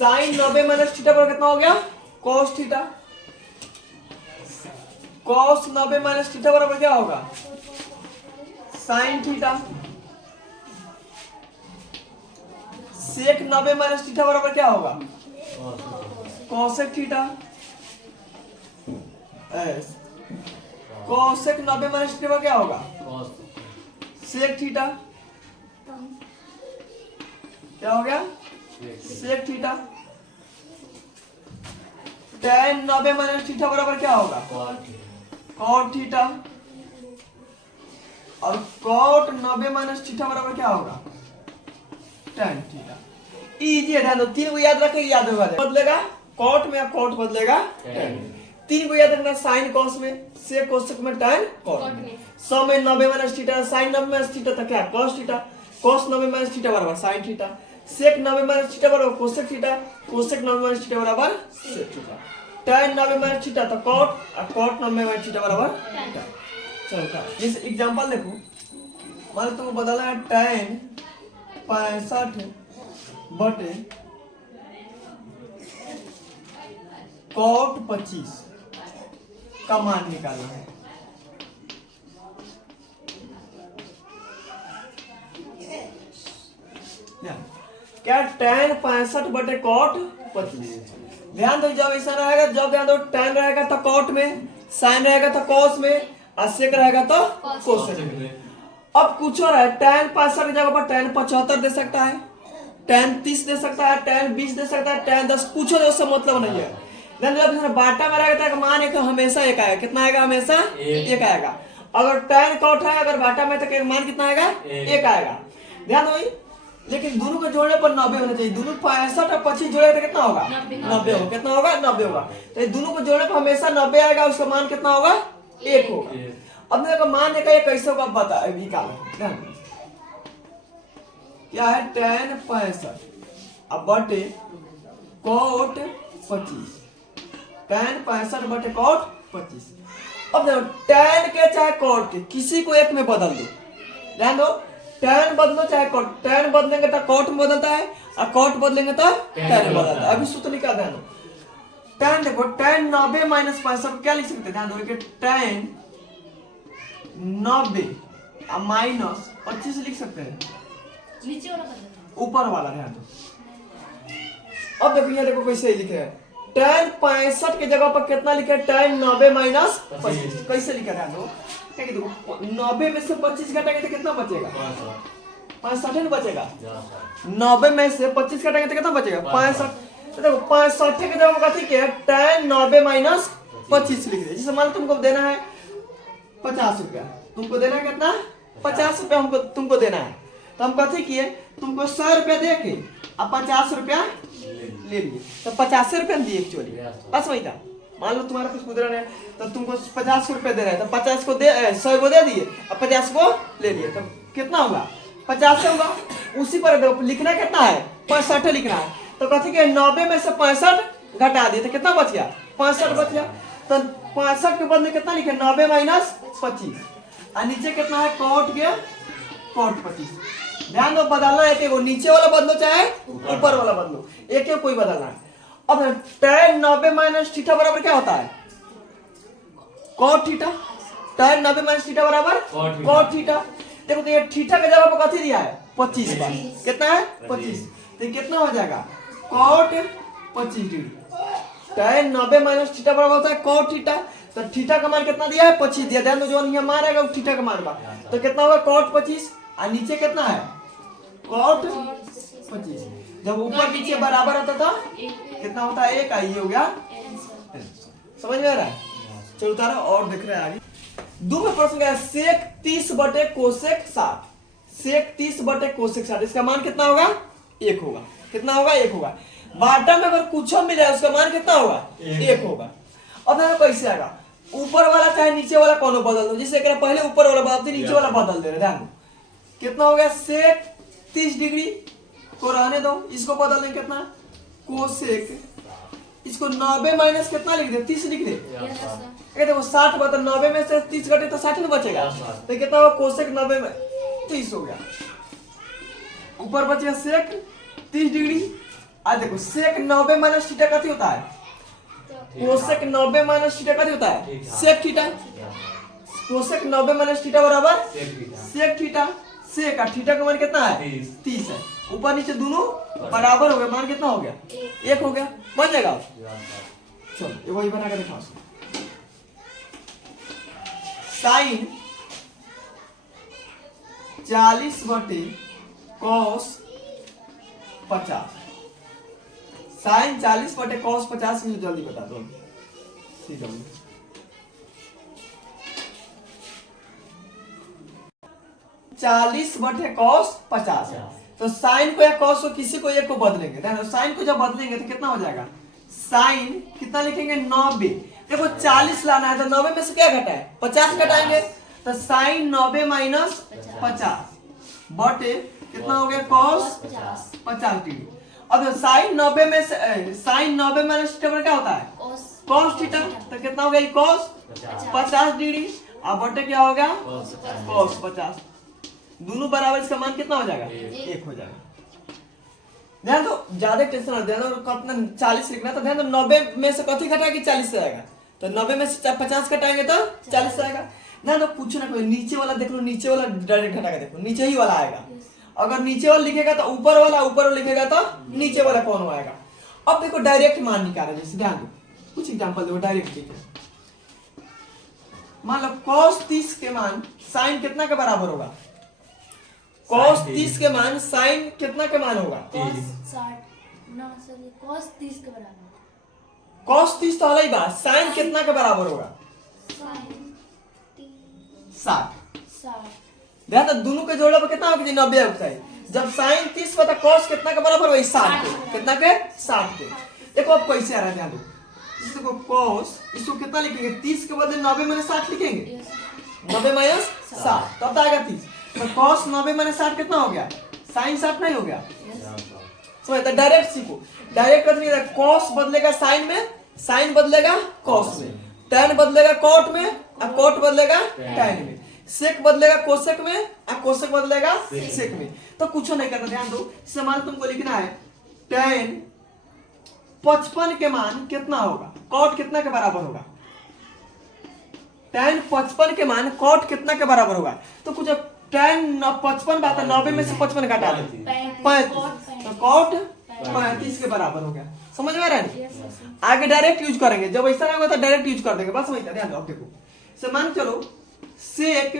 Sign 90 minus theta बराबर कितना हो गया cos theta. cos 90 minus theta बराबर क्या होगा sine theta. Sec 90 minus theta बराबर क्या होगा cosec theta. Cosec 90 minus theta क्या होगा सेक थीटा। क्या हो गया sec theta. tan 90 minus theta बराबर क्या होगा cot थीटा। और cot 90 माइनस थीटा बराबर क्या होगा tan थीटा। इजी है, ध्यान दो, तीन को याद रखें, याद होगा बदलेगा cot में, cot बदलेगा tan। तीन को याद रखना साइन cos में, sec कोसेक में, tan cot में। 100 में 90 minus theta, sine 90 minus theta था क्या cos theta. cos 90 minus theta बराबर sine theta. sec 90 minus theta बराबर cosec theta. Cosec 90 minus theta बराबर sec theta. tan 90 minus theta तो cot, और cot 90 माइनस थीटा बराबर tan। चलो जैसे एग्जांपल देखो, मान लो तुमको बदलना है tan 65 बटे cot 25 का मान निकालना है। क्या tan 65 बटे cot 25। ध्यान दो, जब ऐसा रहेगा, जब ध्यान दो tan रहेगा तो cot में, sin रहेगा तो cos में, और sec रहेगा तो cosec में। अब कुछ और है, tan 65 की जगह पर tan 75 दे सकता है, tan 30 दे सकता है, tan 20 दे सकता है, tan 10, पूछो तो उससे मतलब नहीं है। जब बाटा में रहेगा तो मान एक हमेशा एक आएगा, कितना आएगा हमेशा एक आएगा। अगर tan cot है, अगर बाटा में तो मान कितना आएगा एक आएगा। ध्यान दो, लेकिन दोनों को जोड़ने पर 90 होना चाहिए। दोनों 65 और 25 जोड़े तो कितना होगा 90 होगा। कितना होगा 90 होगा। तो दोनों को जोड़ने पर हमेशा 90 आएगा, उसका मान कितना होगा 1 होगा। अब देखो मान एक कैसे होगा बता निकालो। क्या है tan 65 अब बटे cot 25, tan 65 बटे cot 25। अब देखो tan के चाहे cot के किसी को एक में बदल दो। ध्यान दो, tan बदलो चाहे cot, tan बदलेंगे तो cot में बदलता है, और cot बदलेंगे तो tan में बदलता है। अभी सूत्र निकाल, ध्यान दो, tan देखो tan 90 माइनस 65 क्या लिख सकते हैं। ध्यान दो कि tan 90 माइनस 25 लिख सकते हैं, नीचे वाला बदल, ऊपर वाला। ध्यान दो, अब देखो यहाँ देखो कैसे लिखे हैं, tan 65 के जगह पर कितना लिखे tan 90 माइनस 25। कैसे लिखा ध्यान दो, देखो 90 में से 25 घटाएंगे तो कितना बचेगा 65 बचेगा। 90 में से 25 घटाएंगे तो कितना बचेगा 65। तो देखो 65 के जगह कथी के tan 90 माइनस 25 लिख दे। जैसे मान लो तुमको देना है 50 रुपया, तुमको देना है कितना 50 रुपया हमको तुमको देना है। तो हम कथी किए, तुमको 100 रुपया दे के अब 50 रुपया ले लिए, तो 50 रुपया दिए एक्चुअली। बस वही था, मान लो तुम्हारा कुछ मुद्रा है तो तुमको 50 रुपया दे रहा है, तो 50 को दे 100 को दे दिए, अब 50 को ले लिए, तो कितना होगा 50 से होगा। उसी पर लिखना कितना है 65 लिखना है। तो कहते कि 90 में से 65 घटा दिए तो कितना बच गया 65 बच गया। तो 65 के बदले कितना लिखे 90 माइनस 25, और नीचे कितना है cot के cot 25। ध्यान दो, बदलना है कि नीचे वाला बदलो चाहे ऊपर वाला बदलो, एक कोई बदलना है। अब tan 90 माइनस थीटा बराबर क्या होता है cot theta. tan 90 minus theta बराबर cot थीटा। देखो तो ये थीटा के जगह पर कथी दिया है 25 बार, कितना है 25, तो कितना हो जाएगा cot 25 degree. tan 90 minus theta बराबर होता है cot थीटा। तो थीटा का मान कितना दिया है 25 दिया। ध्यान दो, जो यहाँ मान आएगा वो थीटा का मान बा, तो कितना होगा cot 25, और नीचे कितना है cot 25। जब ऊपर नीचे बराबर होता था कितना होता है 1, आई हो गया। समझ में आ रहा है। चलो उतारो और देख रहे हैं आगे। दो में प्रश्न क्या है, sec 30 बटे कोसेक 60। sec 30 बटे कोसेक 60, इसका मान कितना होगा 1 होगा। कितना होगा 1 होगा। बाटा में अगर कुछ मिले उसका मान कितना होगा 1 होगा। अब देखो कैसे आएगा, ऊपर वाला चाहे नीचे वाला कोनो बदल दो। जैसे पहले ऊपर वाला बदलते नीचे वाला बदल दे रहे। ध्यान दो कितना हो गया sec 30 डिग्री को रहने दो, इसको बदल दें कितना कोसेक, इसको 90 माइनस कितना लिख दे 30 लिख दे। देखो 60 बता 90 में से 30 घटे तो 60 में बचेगा, तो कितना होगा कोसेक 90 में 30 हो गया। ऊपर बचेगा sec 30 डिग्री आज देखो सेक 90 माइनस थीटा कथी होता है? कोसेक 90 माइनस थीटा कथी होता है? Sec theta. Cosec 90 minus theta बराबर सेक थीटा। सेक का थीटा का मान कितना है? 30 है। ऊपर नीचे दोनों बराबर हो गए, मान कितना हो गया? 1 हो गया। बन जाएगा। चलो ये वही बना के दिखाओ। साइन 40 बटे कॉस 50। साइन 40 बटे कॉस 50 मुझे जल्दी बता दो। ठीक है 40 बटे कॉस 50। तो साइन को या कॉस को किसी को एक को बदलेंगे। साइन को जब बदलेंगे तो कितना हो जाएगा? साइन कितना लिखेंगे? 90। देखो 40 लाना है तो 90 में से क्या घटा है? 50 घटाएंगे। तो साइन 90 माइनस 50 बटे कितना हो गया? Cos 50 degree. अब साइन 90 में से साइन 90 माइनस थीटा क्या होता है? Cos theta. तो कितना हो गया? Cos 50 degree. अब बटे क्या हो गया? कॉस 50। दोनों बराबर, इसका मान कितना हो जाएगा? 1 हो जाएगा। ध्यान दो, ज्यादा टेंशन मत देना। कितना 40 लिखना तो ध्यान दो 90 में से कथी घटाएंगे? 40 से आएगा। तो 90 में से 50 घटाएंगे तो 40 से आएगा। ध्यान दो, पूछो ना कोई नीचे वाला देख लो, नीचे वाला डायरेक्ट घटा के देखो, नीचे ही वाला आएगा। अगर नीचे वाला लिखेगा तो ऊपर वाला, ऊपर वाला लिखेगा तो नीचे वाला कौन आएगा? अब देखो डायरेक्ट मान निकाला। जैसे ध्यान दो, कुछ एग्जांपल देखो डायरेक्ट लिखे। मान लो cos 30 के मान साइन कितना के बराबर होगा? cos 30 के मान साइन कितना के मान होगा? cos 30 के बराबर। cos 30 तो अलग ही बात, साइन कितना के बराबर होगा? 60। ध्यान दो, दोनों के जोड़े पर कितना होगा? 90 होता है। जब साइन 30 पता cos कितना के बराबर होगा? 60 के। कितना के? 60 के। देखो अब कैसे आ रहा है, ध्यान दो। इसको cos, इसको कितना लिखेंगे? 30 के बदले 90 माइनस 60 लिखेंगे। 90 माइनस 60 तब तो आएगा 30। तो cos 90 माइनस 60 कितना हो गया? साइन 60 नहीं हो गया? समझ? तो डायरेक्ट सीखो। डायरेक्ट कर नहीं, cos बदलेगा साइन में, साइन बदलेगा cos में, tan बदलेगा cot में, और cot बदलेगा tan में, सेक बदलेगा कोसेक में, और कोसेक बदलेगा सेक में। तो कुछ नहीं करना। ध्यान दो, समान तुमको लिखना है tan 55 के मान कितना होगा? cot कितना के बराबर होगा? tan 55 के मान cot कितना के बराबर होगा? तो कुछ tan 55 बात है, 90 में से 55 घटा दो 35, तो cot 35 के बराबर हो गया। समझ में आ रहा है? आगे डायरेक्ट यूज करेंगे। जब ऐसा ना होगा तो डायरेक्ट यूज कर देंगे। बस वही था। ध्यान दो, अब देखो से मान चलो सेक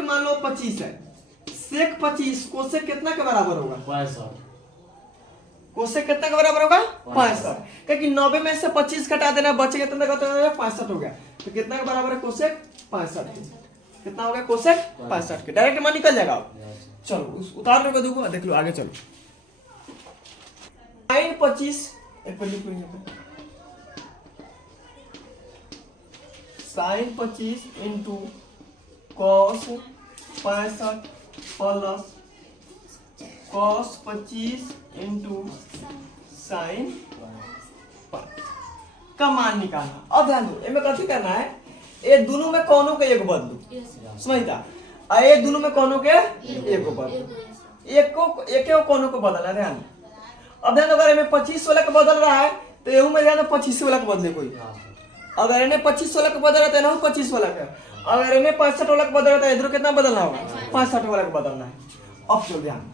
मान लो 25 है। सेक 25 कोसेक कितना के बराबर होगा? 65। कोसेक कितना के बराबर होगा? 65। क्योंकि 90 में से 25 घटा देना, बचेगा कितना? 65 हो गया। तो कितना के बराबर है? कोसेक 65। कितना हो गया? कोसेक 65 के। डायरेक्ट मान निकल जाएगा। चलो उतारने को देखो, देख लो आगे चलो। Sine 25 sine 25 into cos 65 plus cos 25 into sine का मान निकालना। अब ध्यान दो, इनमें कथी करना है? ये दोनों में कौनों के एक बदलू। समझता? ये दोनों में कौनों के एक को बदलू। एक कौनों को बदलना। ध्यान, अब ध्यान, अगर इनमें 25 वाला का बदल रहा है तो यहू में ध्यान 25 वाला का बदले कोई। अगर इन्हें 25 वाला का बदल रहा है तो इन्हें 25 वाला का। अगर इन्हें 65 वाला का बदल रहा है तो इधर कितना बदलना होगा? 65 वाला का बदलना है। अब चलो ध्यान,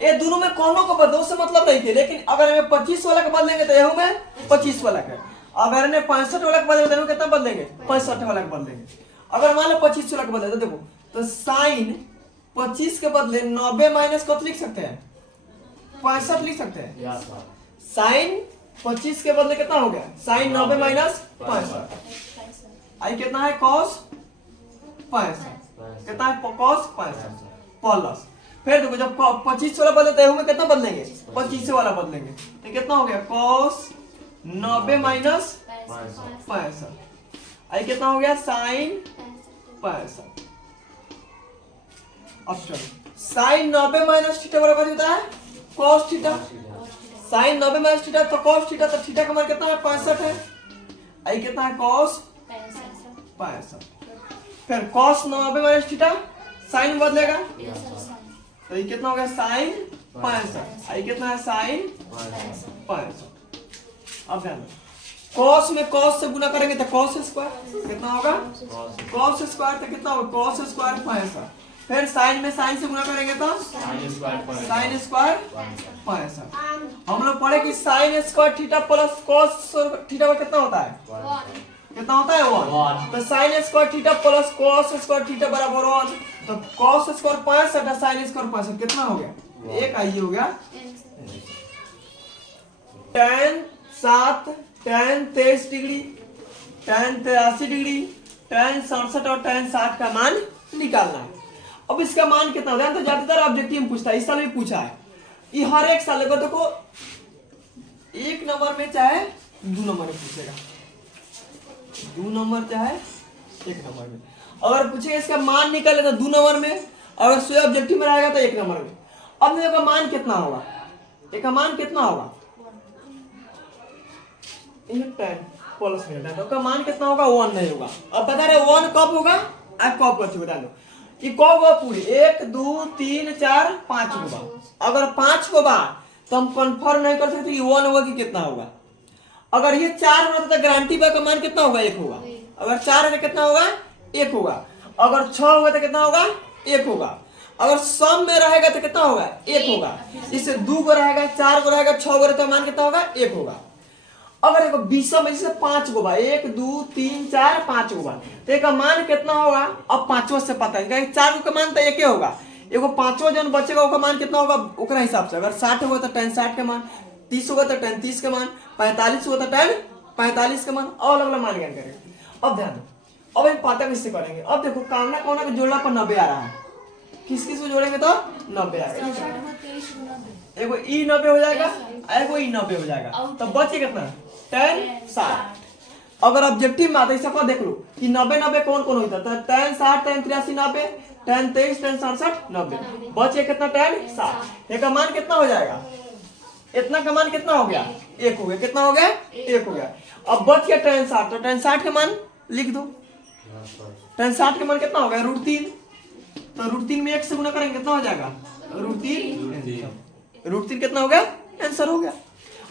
ये दोनों में कौनों को बदलो से मतलब नहीं थे, लेकिन अगर इन्हें 25 वाला का बदलेंगे तो यहू में 25 वाला का। अगर इन्हें 65 वाला का बदलेंगे तो कितना बदलेंगे? 65 वाला का बदलेंगे। अगर मान लो 25 वाला का बदले तो देखो, तो साइन 25 के बदले 90 माइनस कत लिख सकते हैं? 65 लिख सकते हैं। साइन 25 के बदले कितना हो गया? Sign 90 minus 65। आई कितना है? कॉस 65। कितना है? कॉस 65 प्लस, फिर देखो जब 25 वाला बदलते हैं कितना बदलेंगे? 25 वाला बदलेंगे तो कितना हो गया? Cos 90 minus 65। आई कितना हो गया? साइन 65। अब चलो, साइन 90 माइनस थीटा बराबर होता है cos theta. Sine 90 minus theta तो कॉस थीटा, तो थीटा का मान कितना है? 65 है। आई कितना है? कॉस 65। फिर कॉस 90 माइनस थीटा साइन बदलेगा, तो ये कितना हो गया साइन 65। ये कितना है साइन 65। अब ध्यान कॉस में कॉस से गुना करेंगे तो कॉस स्क्वायर कितना होगा, कॉस स्क्वायर तो कितना होगा कॉस स्क्वायर 65। फिर साइन में साइन से गुना करेंगे तो साइन स्क्वायर 65। हम लोग पढ़े कि sine square theta plus cos theta का कितना होता है, कितना होता है 1। तो sine square theta plus cos square theta बराबर 1। तो कॉस स्क्वायर 65 है साइन स्क्वायर 65 कितना हो गया, एक आई हो गया tan 7 tan 23 degree tan 83 degree tan 67 और tan 60 का मान निकालना है। अब इसका मान कितना होता है तो ज्यादातर ऑब्जेक्टिव में पूछता है, इस साल भी पूछा है ये हर एक साल अगर देखो एक नंबर में चाहे 2 नंबर में पूछेगा, 2 नंबर चाहे 1 नंबर में। अगर पूछेगा इसका मान निकाले तो 2 नंबर में, अगर स्वयं ऑब्जेक्टिव में रहेगा तो 1 नंबर में। अब देखो का मान कितना होगा, एक का मान कितना होगा 10 प्लस में तो का मान कितना होगा 1 नहीं होगा। अब बता रहे 1 कब होगा, आप कब बच्चे बता दो कि कब होगा पूरी 1 2 3 4 5 होगा। अगर 5 को बाद तो हम कंफर्म नहीं कर सकते कि 1 होगा कि कितना होगा। अगर ये 4 होता तो गारंटी पर का मान कितना होगा 1 होगा। अगर 4 है तो कितना होगा 1 होगा। अगर 6 होगा तो कितना होगा 1 होगा। अगर सम में रहेगा तो कितना होगा 1 होगा। इससे 2 को रहेगा 4 को रहेगा 6 को रहेगा तो मान कितना होगा 1 होगा। अगर एक 20 में जैसे 5 को बा 1 2 3 4 5 को बा तो एक मान कितना होगा। अब 5वां से पता है 4 का मान तो 1 होगा, एगो 5वां जन बचेगा उसका मान कितना होगा ओकरा हिसाब से। अगर 60 होगा तो tan 60 का मान, 30 होगा तो tan 30 का मान, 45 होगा तो tan 45 का मान, और अलग अलग मान ज्ञान करेंगे। अब ध्यान दो अब हम पता किससे करेंगे। अब देखो कामना कोना को जोड़ना पर 90 आ रहा है, किस किस को जोड़ेंगे तो 90 आएगा। एगो ई 90 हो जाएगा, एगो ई 90 हो जाएगा, तब बचे कितना tan 60। अगर ऑब्जेक्टिव में आता है सबको देख लो कि 90 90 कौन कौन होता है तो tan 60 tan 83 90 tan 23 tan 67 90 बचे कितना tan 60। एक का मान कितना हो जाएगा, इतना का मान कितना हो गया 1 हो गया, कितना हो गया 1 हो गया। अब बच गया tan 60 तो tan 60 का मान लिख दो। tan 60 का मान कितना हो गया √3, तो √3 में 1 से गुना करेंगे कितना हो जाएगा √3 कितना हो गया आंसर हो गया।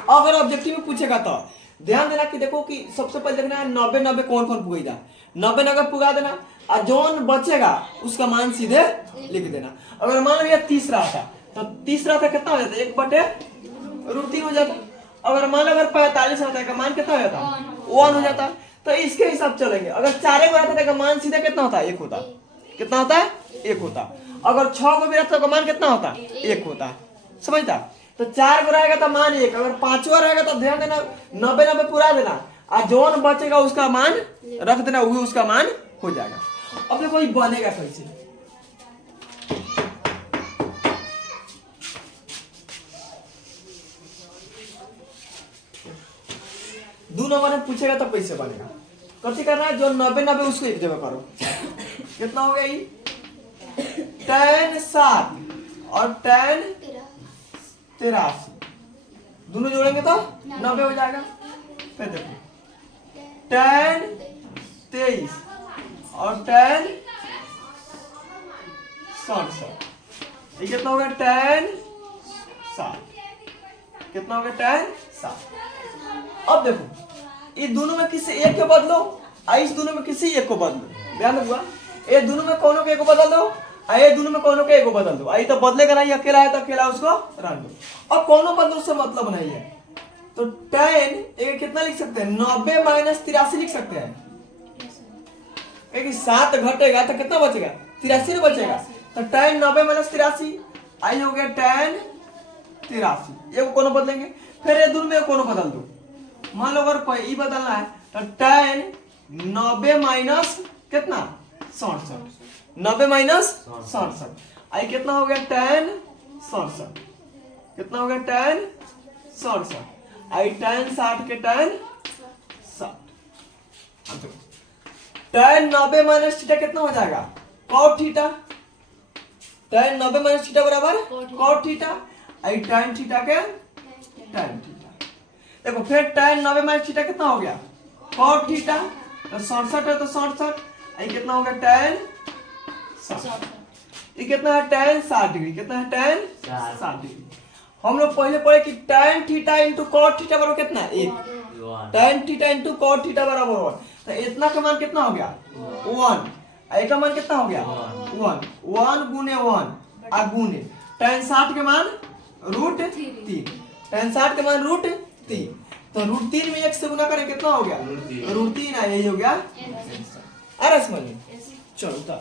अगर ऑब्जेक्टिव में पूछेगा तो ध्यान देना कि देखो कि सबसे पहले देखना है 90 90 कौन कौन पुगेगा, 90 90 पुगा देना और जोन बचेगा उसका मान सीधे लिख देना। अगर मान लिया 30 रहा था तो 30 रहा था कितना हो जाता 1/√3 हो जाता। अगर मान लो अगर 45 होता है का मान कितना हो जाता 1 हो जाता। तो इसके हिसाब चलेंगे। अगर 4 को रहता है मान सीधे कितना होता 1 होता, कितना होता है 1 होता। अगर 6 को भी रहता है मान कितना होता 1 होता, समझता। तो 4 को रहेगा तो मान 1, अगर 5वां रहेगा तो ध्यान देना 90 90 पूरा देना और जोन बचेगा उसका मान रख देना, वही उसका मान हो जाएगा। अब देखो ये बनेगा कैसे, दो नंबर में पूछेगा तो कैसे बनेगा। कैसे करना है जो 90 90 उसको एक जगह करो कितना हो गया ये tan 7 और tan 83 दोनों जोड़ेंगे तो 90 हो जाएगा। फिर देखो tan 23 और tan 67 ये कितना हो गया tan 7 कितना हो गया tan 7। अब देखो ये दोनों में किसी एक को बदलो, इस दोनों में किसी एक को बदलो। ध्यान हुआ ये दोनों में कोनो के एक को बदल दो, ये दोनों में कोनो के एक को बदल दो। आई तो बदलेगा नहीं, अकेला है तो अकेला उसको रख दो। अब कोनो बदलो से मतलब नहीं है तो tan एक कितना लिख सकते हैं 90 - 83 लिख सकते हैं, क्योंकि 7 घटेगा तो कितना बचेगा 83 बचेगा। तो tan 90 - 83 आई हो गया tan 83। ये कोनो बदलेंगे, फिर ये दोनों में कोनो बदल दो। मान लो अगर ई बदलना है तो tan 90 - कितना 67 90 - 67 आई कितना हो गया tan 67 कितना हो गया tan 67 आई tan 60 के tan 60 tan 90 - थीटा कितना हो जाएगा cot थीटा। tan 90 - थीटा बराबर cot थीटा आई tan थीटा के tan थीटा। देखो फिर tan 90 - थीटा कितना हो गया cot थीटा, तो 67 है तो 67 आई कितना हो गया tan 60। तो कितना है tan 60 डिग्री, कितना है tan 60 60 डिग्री। हम लोग पहले पढ़े कि tan theta into cot theta बराबर कितना है 1, tan theta into cot theta बराबर 1। तो इतना का मान कितना हो गया 1, एक का मान कितना हो गया 1, 1 गुने 1 आ गुने tan 60 के मान √3, tan 60 के मान √3, तो √3 में 1 से गुना करें कितना हो गया √3 आ, यही हो गया। अरे समझ में, चलो तो